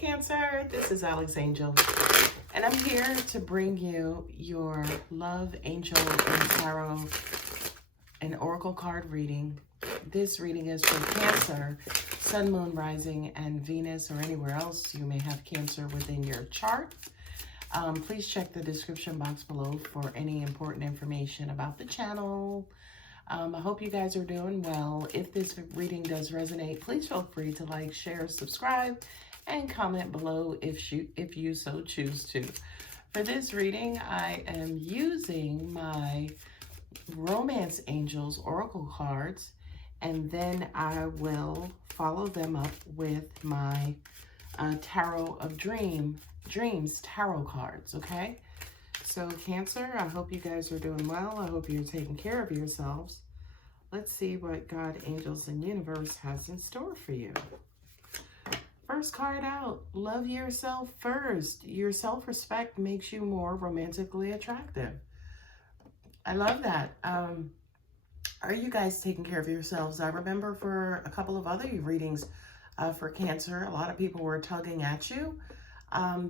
Cancer, this is Alex Angel, and I'm here to bring you your Love, Angel, and Tarot and Oracle card reading. This reading is for Cancer, Sun, Moon, Rising, and Venus, or anywhere else you may have Cancer within your chart. Please check the description box below for any important information about the channel. I hope you guys are doing well. If this reading does resonate, please feel free to like, share, subscribe, and comment below if you so choose to. For this reading, I am using my Romance Angels Oracle cards, and then I will follow them up with my Tarot of Dreams Tarot cards, okay? So Cancer, I hope you guys are doing well. I hope you're taking care of yourselves. Let's see what God, angels, and universe has in store for you. First card out, love yourself first. Your self-respect makes you more romantically attractive. I love that. Are you guys taking care of yourselves? I remember for a couple of other readings for Cancer, a lot of people were tugging at you.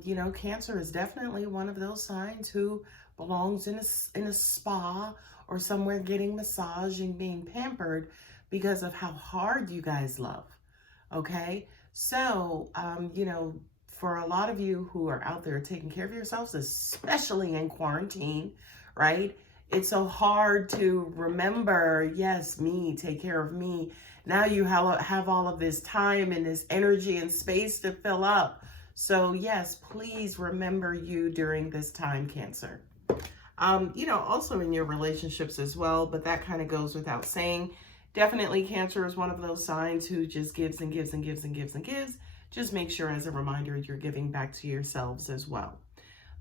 You know, Cancer is definitely one of those signs who belongs in a spa or somewhere getting massage and being pampered because of how hard you guys love, okay? So, you know, for a lot of you who are out there taking care of yourselves, especially in quarantine, right? It's so hard to remember, yes, me, take care of me. Now you have all of this time and this energy and space to fill up. So yes, please remember you during this time, Cancer. You know, also in your relationships as well, but that kind of goes without saying. Definitely Cancer is one of those signs who just gives and gives and gives and gives and gives. Just make sure as a reminder you're giving back to yourselves as well.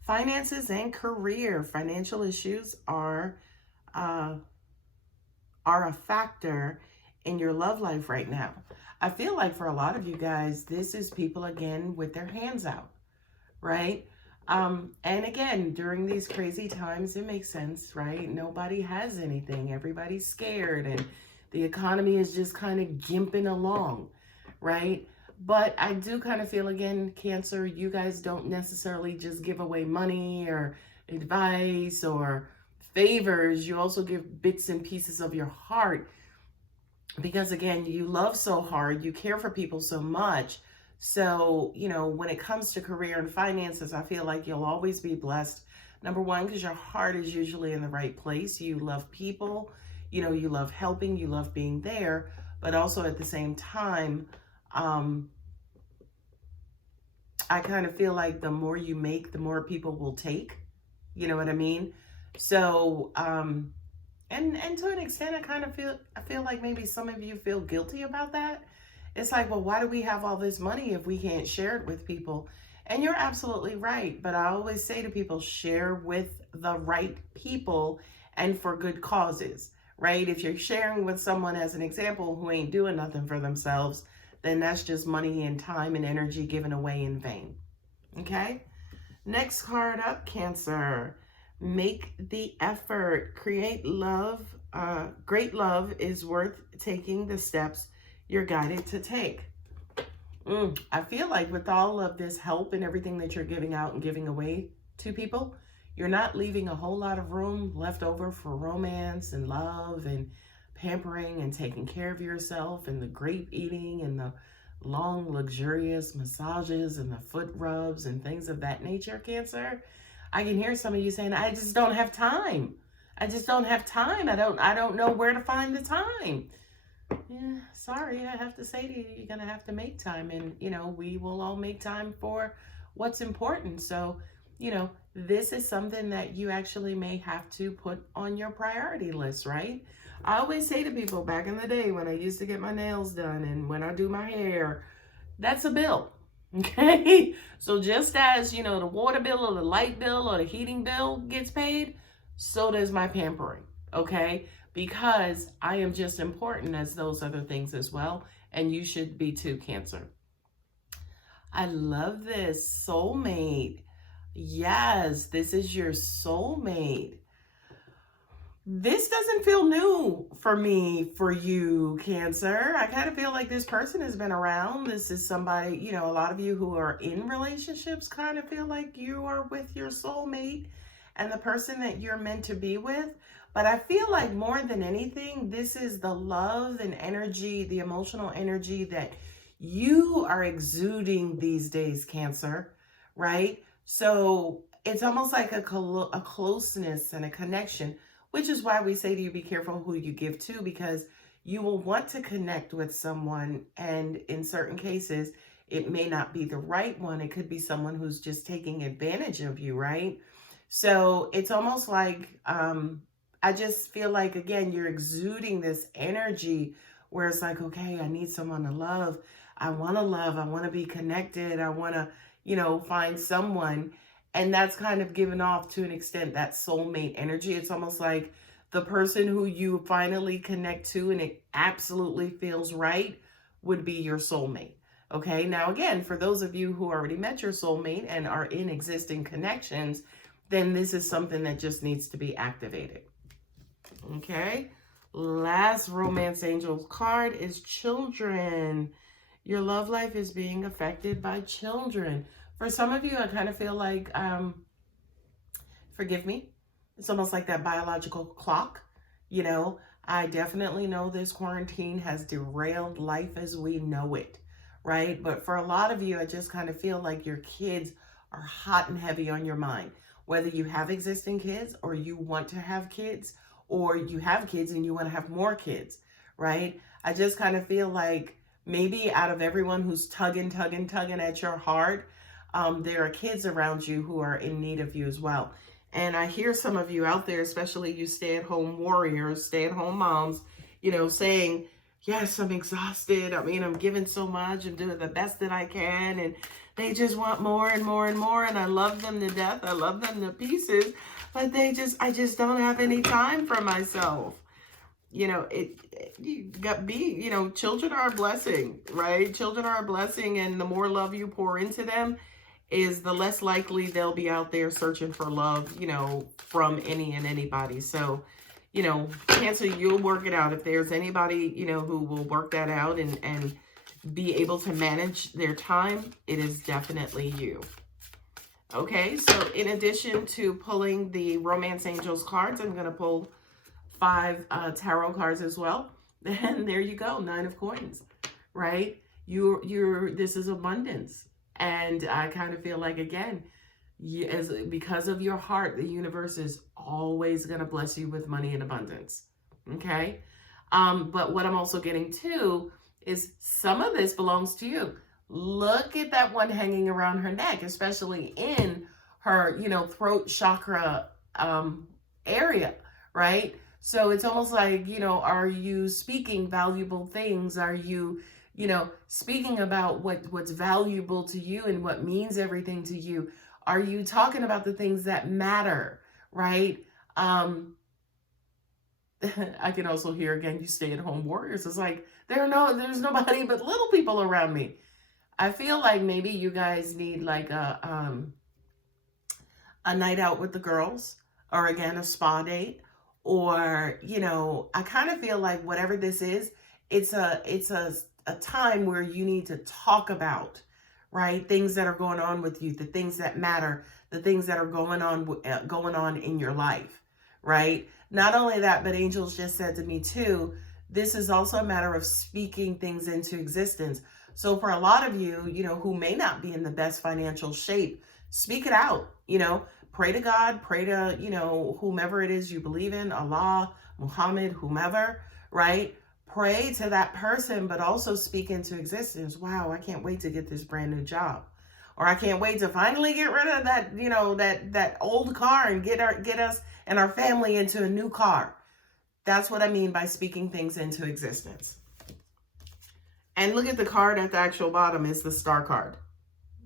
Finances and career. Financial issues are a factor in your love life right now. I feel like for a lot of you guys, this is people again with their hands out, right? And again, during these crazy times, it makes sense, right? Nobody has anything. Everybody's scared and the economy is just kind of gimping along, right? But I do kind of feel, again, Cancer, you guys don't necessarily just give away money or advice or favors. You also give bits and pieces of your heart because, again, you love so hard. You care for people so much. So, you know, when it comes to career and finances, I feel like you'll always be blessed. Number one, because your heart is usually in the right place. You love people. You know, you love helping. You love being there. But also at the same time, I kind of feel like the more you make, the more people will take. You know what I mean? So, and to an extent, I feel like maybe some of you feel guilty about that. It's like, well, why do we have all this money if we can't share it with people? And you're absolutely right. But I always say to people, share with the right people and for good causes, right? If you're sharing with someone, as an example, who ain't doing nothing for themselves, then that's just money and time and energy given away in vain. Okay? Next card up, Cancer. Make the effort. Create love. Great love is worth taking the steps you're guided to take. I feel like with all of this help and everything that you're giving out and giving away to people, you're not leaving a whole lot of room left over for romance and love and pampering and taking care of yourself and the great eating and the long luxurious massages and the foot rubs and things of that nature, Cancer. I can hear some of you saying, I just don't have time. I just don't have time. I don't know where to find the time. Yeah, sorry, I have to say to you, you're going to have to make time. And, you know, we will all make time for what's important. So, you know, this is something that you actually may have to put on your priority list, right? I always say to people back in the day when I used to get my nails done and when I do my hair, that's a bill, okay? So just as, you know, the water bill or the light bill or the heating bill gets paid, so does my pampering, okay? Because I am just important as those other things as well. And you should be too, Cancer. I love this. Soulmate. Yes, this is your soulmate. This doesn't feel new for me, for you, Cancer. I kind of feel like this person has been around. This is somebody, you know, a lot of you who are in relationships kind of feel like you are with your soulmate and the person that you're meant to be with. But I feel like more than anything, this is the love and energy, the emotional energy that you are exuding these days, Cancer, right? So it's almost like a closeness and a connection, which is why we say to you, be careful who you give to, because you will want to connect with someone. And in certain cases, it may not be the right one. It could be someone who's just taking advantage of you, right? So it's almost like, I just feel like, again, you're exuding this energy where it's like, okay, I need someone to love. I want to love. I want to be connected. I want to, you know, find someone. And that's kind of given off to an extent that soulmate energy. It's almost like the person who you finally connect to and it absolutely feels right would be your soulmate. Okay. Now, again, for those of you who already met your soulmate and are in existing connections, then this is something that just needs to be activated. Okay. Last romance angels card is children. Your love life is being affected by children. For some of you, I kind of feel like, forgive me, it's almost like that biological clock. You know, I definitely know this quarantine has derailed life as we know it, right? But for a lot of you, I just kind of feel like your kids are hot and heavy on your mind. Whether you have existing kids or you want to have kids, or you have kids and you want to have more kids, right? I just kind of feel like maybe out of everyone who's tugging at your heart, there are kids around you who are in need of you as well. And I hear some of you out there, especially you stay-at-home warriors, stay-at-home moms, you know, saying, yes, I'm exhausted. I mean, I'm giving so much. I'm doing the best that I can. And they just want more and more and more. And I love them to death. I love them to pieces. But I just don't have any time for myself. You know, you know, children are a blessing, right? Children are a blessing. And the more love you pour into them, is the less likely they'll be out there searching for love, you know, from any and anybody. So, you know, Cancer, you'll work it out. If there's anybody, you know, who will work that out and be able to manage their time, it is definitely you. Okay, so in addition to pulling the Romance Angels cards, I'm going to pull 5 tarot cards as well. And there you go, 9 of coins, right? This is abundance. And I kind of feel like, again, because of your heart, the universe is always going to bless you with money in abundance. Okay. But what I'm also getting to is some of this belongs to you. Look at that one hanging around her neck, especially in her, you know, throat chakra area, right? So it's almost like, you know, are you speaking valuable things? Are you, you know, speaking about what's valuable to you and what means everything to you? Are you talking about the things that matter, right? I can also hear, again, you stay-at-home warriors. It's like, there's nobody but little people around me. I feel like maybe you guys need like a night out with the girls, or again, a spa date, or, you know, I kind of feel like whatever this is, it's a time where you need to talk about, right? Things that are going on with you, the things that matter, the things that are going on in your life, right? Not only that, but angels just said to me too, this is also a matter of speaking things into existence. So for a lot of you, you know, who may not be in the best financial shape, speak it out, you know, pray to God, pray to, you know, whomever it is you believe in, Allah, Muhammad, whomever, right? Pray to that person, but also speak into existence. Wow, I can't wait to get this brand new job. Or I can't wait to finally get rid of that, you know, that old car and get us and our family into a new car. That's what I mean by speaking things into existence. And look at the card at the actual bottom is the Star card.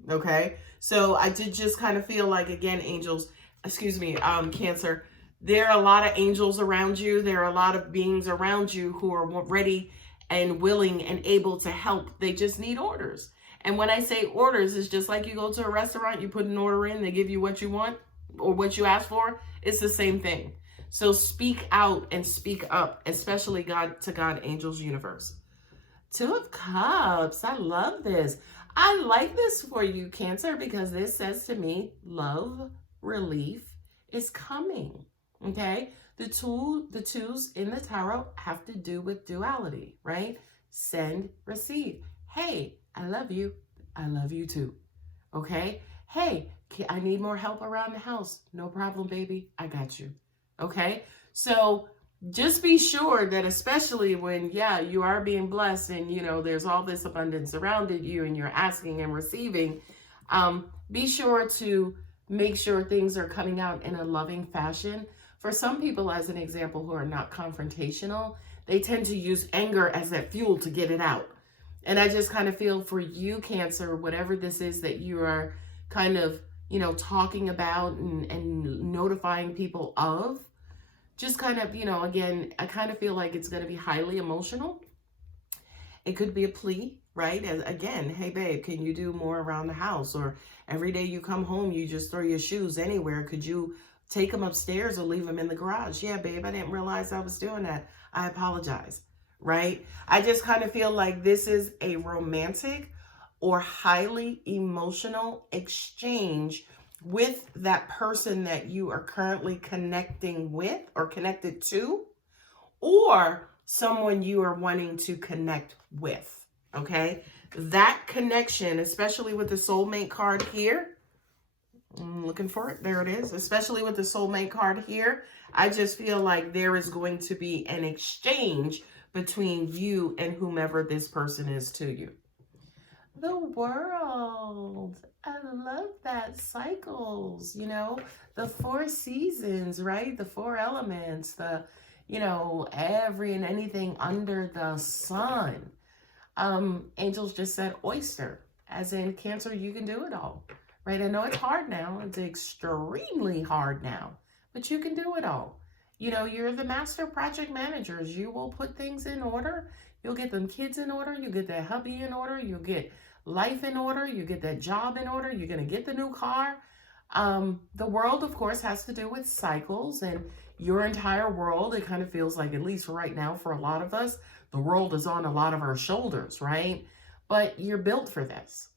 Okay. So I did just kind of feel like, again, angels, excuse me, Cancer, there are a lot of angels around you. There are a lot of beings around you who are ready and willing and able to help. They just need orders. And when I say orders, it's just like you go to a restaurant, you put an order in, they give you what you want or what you ask for. It's the same thing. So speak out and speak up, especially God, angels, universe. Two of Cups. I love this. I like this for you, Cancer, because this says to me, love, relief is coming. Okay? The twos in the tarot have to do with duality, right? Send, receive. Hey, I love you. I love you too. Okay? Hey, I need more help around the house. No problem, baby. I got you. Okay? So just be sure that, especially when, you are being blessed and, there's all this abundance around you and you're asking and receiving, be sure to make sure things are coming out in a loving fashion. For some people, as an example, who are not confrontational, they tend to use anger as that fuel to get it out. And I just kind of feel for you, Cancer, whatever this is that you are kind of, talking about and notifying people of, just kind of, again, I kind of feel like it's going to be highly emotional. It could be a plea, right? As again, hey, babe, can you do more around the house? Or every day you come home, you just throw your shoes anywhere. Could you take them upstairs or leave them in the garage? Yeah, babe, I didn't realize I was doing that. I apologize, right? I just kind of feel like this is a romantic or highly emotional exchange with that person that you are currently connecting with or connected to, or someone you are wanting to connect with, okay? That connection, especially with the soulmate card here, I'm looking for it, there it is, especially with the soulmate card here, I just feel like there is going to be an exchange between you and whomever this person is to you. The World. I love that. Cycles, the 4 seasons, right? The 4 elements, the, every and anything under the sun. Angels just said oyster, as in Cancer, you can do it all, right? I know it's hard now. It's extremely hard now, but you can do it all. You're the master project managers. You will put things in order. You'll get them kids in order. You'll get that hubby in order. You'll get life in order. You get that job in order. You're going to get the new car. The world, of course, has to do with cycles, and your entire world, it kind of feels like, at least right now for a lot of us, the world is on a lot of our shoulders, right? But you're built for this,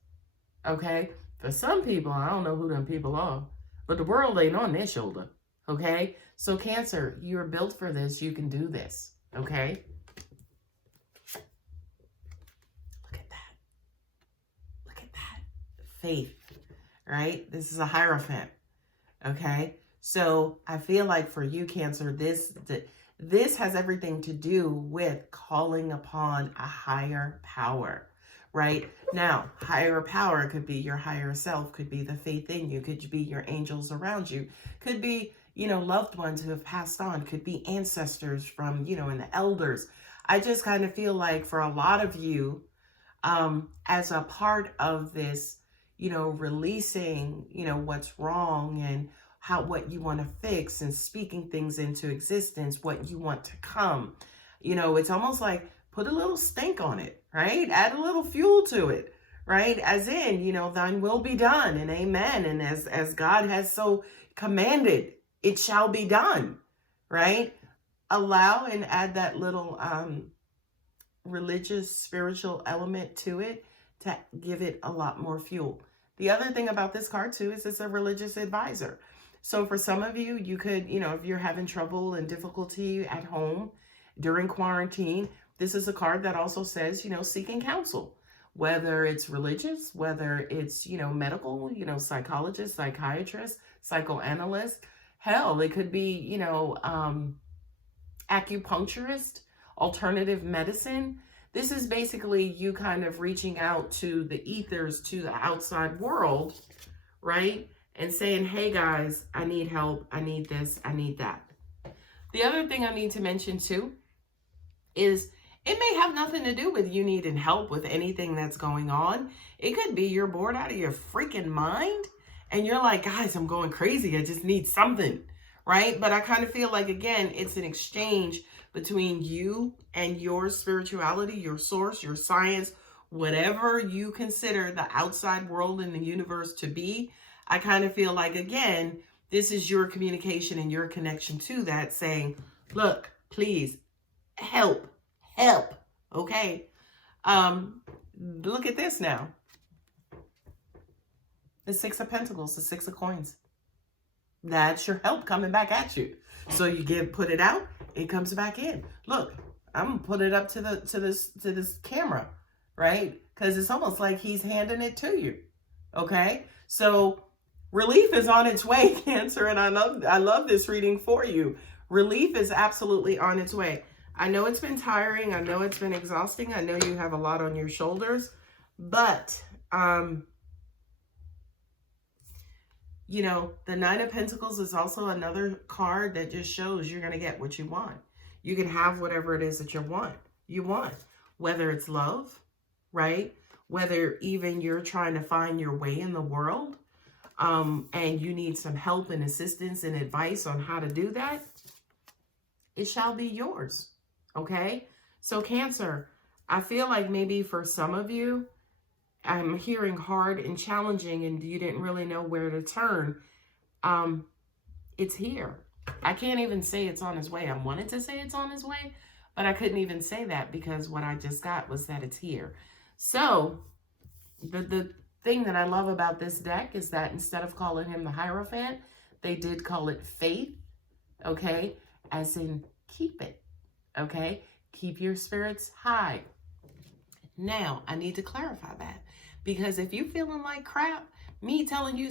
okay? For some people, I don't know who them people are, but the world ain't on their shoulder, okay? So Cancer, you're built for this. You can do this, okay? Faith, right? This is a Hierophant, okay? So I feel like for you, Cancer, this has everything to do with calling upon a higher power, right? Now, higher power could be your higher self, could be the faith in you, could be your angels around you, could be, loved ones who have passed on, could be ancestors from, and the elders. I just kind of feel like for a lot of you, as a part of this, releasing, what's wrong and what you want to fix and speaking things into existence, what you want to come, it's almost like put a little stink on it, right? Add a little fuel to it, right? As in, thine will be done and amen. And as God has so commanded, it shall be done, right? Allow and add that little, religious, spiritual element to it to give it a lot more fuel. The other thing about this card too is it's a religious advisor. So for some of you, you could, if you're having trouble and difficulty at home during quarantine, this is a card that also says, seeking counsel, whether it's religious, whether it's, medical, psychologist, psychiatrist, psychoanalyst. Hell, it could be, acupuncturist, alternative medicine. This is basically you kind of reaching out to the ethers, to the outside world, right? And saying, hey guys, I need help. I need this. I need that. The other thing I need to mention too is it may have nothing to do with you needing help with anything that's going on. It could be you're bored out of your freaking mind and you're like, guys, I'm going crazy. I just need something, right? But I kind of feel like, again, it's an exchange between you and your spirituality, your source, your science, whatever you consider the outside world and the universe to be. I kind of feel like, again, This is your communication and your connection to that, saying, look, please help, help. Okay. Look at this now. The Six of Pentacles, the Six of Coins. That's your help coming back at you. So you put it out, it comes back in. Look, I'm gonna put it up to this camera, right? Because it's almost like he's handing it to you. Okay, so relief is on its way, Cancer, and I love this reading for you. Relief is absolutely on its way. I know it's been tiring. I know it's been exhausting. I know you have a lot on your shoulders, but you know, the Nine of Pentacles is also another card that just shows you're going to get what you want. You can have whatever it is that you want, whether it's love, right? Whether even you're trying to find your way in the world, and you need some help and assistance and advice on how to do that, it shall be yours, okay? So Cancer, I feel like maybe for some of you, I'm hearing hard and challenging and you didn't really know where to turn. It's here. I can't even say it's on its way. I wanted to say it's on its way, but I couldn't even say that because what I just got was that it's here. So the thing that I love about this deck is that instead of calling him the Hierophant, they did call it Faith, okay? As in keep it, okay? Keep your spirits high. Now, I need to clarify that because if you're feeling like crap, me telling you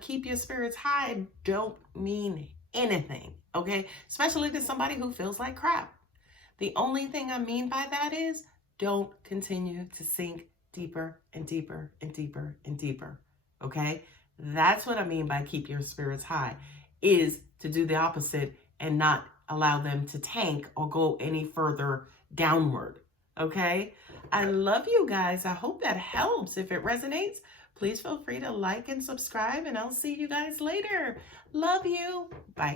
keep your spirits high don't mean anything, okay? Especially to somebody who feels like crap. The only thing I mean by that is don't continue to sink deeper and deeper and deeper and deeper, okay? That's what I mean by keep your spirits high, is to do the opposite and not allow them to tank or go any further downward, okay? I love you guys. I hope that helps. If it resonates, please feel free to like and subscribe, and I'll see you guys later. Love you. Bye.